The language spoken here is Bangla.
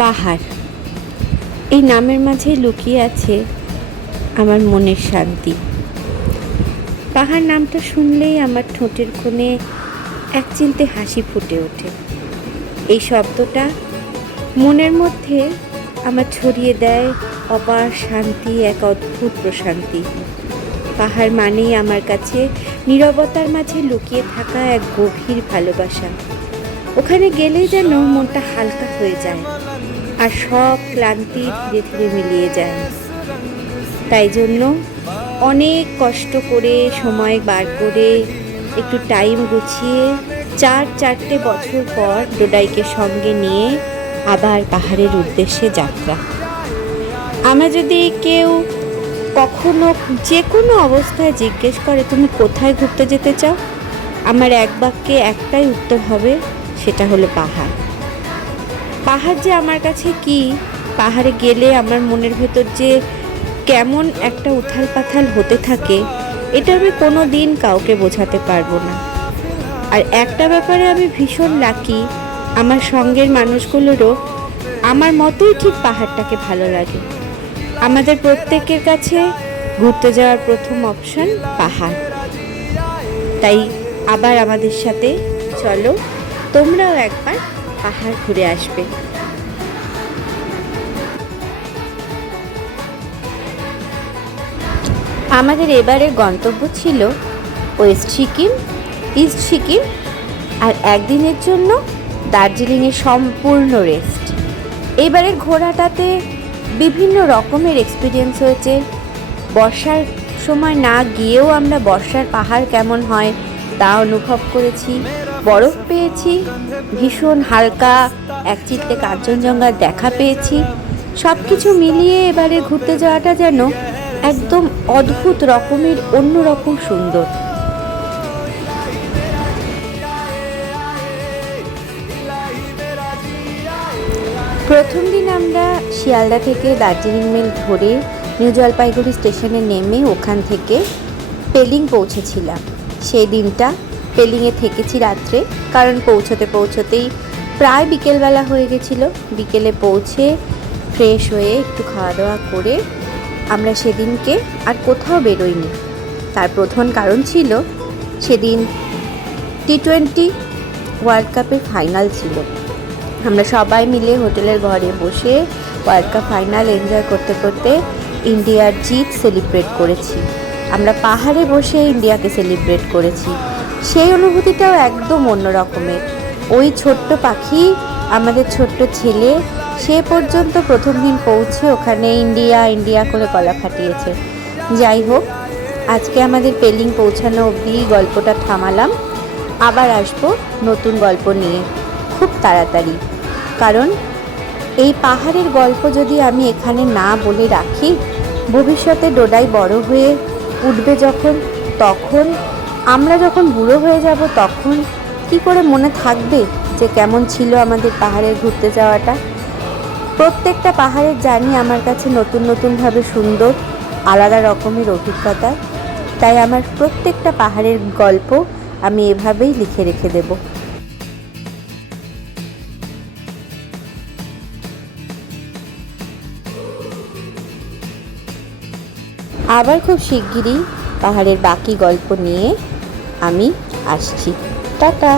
পাহাড়, এই নামের মাঝে লুকিয়ে আছে আমার মনের শান্তি। পাহাড় নামটা শুনলেই আমার ঠোঁটের কোণে একচিলতে হাসি ফুটে ওঠে। এই শব্দটা মনের মধ্যে আমার ছড়িয়ে দেয় অপার শান্তি, এক অদ্ভুত প্রশান্তি। পাহাড় মানেই আমার কাছে নীরবতার মাঝে লুকিয়ে থাকা এক গভীর ভালোবাসা। ওখানে গেলেই যেন মনটা হালকা হয়ে যায় আর সব ক্লান্তি ধীরে ধীরে মিলিয়ে যায়। তাই জন্য অনেক কষ্ট করে, সময় বার করে, একটু টাইম গুছিয়ে 4 বছর পর ডোডাইকে সঙ্গে নিয়ে আবার পাহাড়ের উদ্দেশ্যে যাত্রা। আমার যদি কেউ কখনো যে কোনো অবস্থায় জিজ্ঞেস করে তুমি কোথায় ঘুরতে যেতে চাও, আমার এক বাক্যে একটাই উত্তর হবে, সেটা হলো পাহাড়। পাহাড় যে আমার কাছে কি, পাহাড়ে গেলে আমার মনের ভেতর যে কেমন একটা উথাল পাথাল হতে থাকে, এটা আমি কোনো দিন কাউকে বোঝাতে পারবো না। আর একটা ব্যাপারে আমি ভীষণ লাকি, আমার সঙ্গের মানুষগুলোরও আমার মতোই ঠিক পাহাড়টাকে ভালো লাগে। আমাদের প্রত্যেকের কাছে ঘুরতে যাওয়ার প্রথম অপশন পাহাড়। তাই আবার আমাদের সাথে চলো, তোমরাও একবার পাহাড় ঘুরে আসবে। আমাদের এবারের গন্তব্য ছিল ওয়েস্ট সিকিম, ইস্ট সিকিম, আর একদিনের জন্য দার্জিলিংয়ের সম্পূর্ণ রেস্ট। এবারের ঘোরাটাতে বিভিন্ন রকমের এক্সপিরিয়েন্স হয়েছে। বর্ষার সময় না গিয়েও আমরা বর্ষার পাহাড় কেমন হয় তা অনুভব করেছি, বরফ পেয়েছি, ভীষণ হালকা একচিলতে কাঞ্চনজঙ্ঘার দেখা পেয়েছি। সব কিছু মিলিয়ে এবারে ঘুরতে যাওয়াটা যেন একদম অদ্ভুত রকমের অন্যরকম সুন্দর। প্রথম দিন আমরা শিয়ালদা থেকে দার্জিলিং মেল ধরে নিউ জলপাইগুড়ি স্টেশনে নেমে ওখান থেকে পেলিং পৌঁছেছিলাম। সেই দিনটা পেলিংয়ে থেকেছি রাত্রে, কারণ পৌঁছতেই প্রায় বিকেলবেলা হয়ে গেছিলো। বিকেলে পৌঁছে ফ্রেশ হয়ে একটু খাওয়া দাওয়া করে আমরা সেদিনকে আর কোথাও বেরোইনি। তার প্রধান কারণ ছিল সেদিন T20 ওয়ার্ল্ড কাপের ফাইনাল ছিল। আমরা সবাই মিলে হোটেলের ঘরে বসে ওয়ার্ল্ড কাপ ফাইনাল এনজয় করতে করতে ইন্ডিয়ার জিত সেলিব্রেট করেছি। আমরা পাহাড়ে বসে ইন্ডিয়াকে সেলিব্রেট করেছি। সেই অনুভূতিটাও একদম অন্য রকমের। ওই ছোট্ট পাখি, আমাদের ছোট্ট ছেলে, সে পর্যন্ত প্রথম দিন পৌঁছে ওখানে ইন্ডিয়া ইন্ডিয়া করে গলা ফাটিয়েছে। যাই হোক, আজকে আমাদের পেলিং পৌঁছানো অবধি গল্পটা থামালাম। আবার আসবো নতুন গল্প নিয়ে খুব তাড়াতাড়ি। কারণ এই পাহাড়ের গল্প যদি আমি এখানে না বলে রাখি, ভবিষ্যতে ডোডাই বড় হয়ে উঠবে যখন, তখন আমরা যখন বুড়ো হয়ে যাব, তখন কি করে মনে থাকবে যে কেমন ছিল আমাদের পাহাড়ে ঘুরতে যাওয়াটা। প্রত্যেকটা পাহাড়ের জার্নি আমার কাছে নতুন নতুনভাবে সুন্দর, আলাদা রকমের অভিজ্ঞতা। তাই আমার প্রত্যেকটা পাহাড়ের গল্প আমি এভাবেই লিখে রেখে দেব। আবার খুব শিগগিরই পাহাড়ের বাকি গল্প নিয়ে আমি আসছি। টাটা।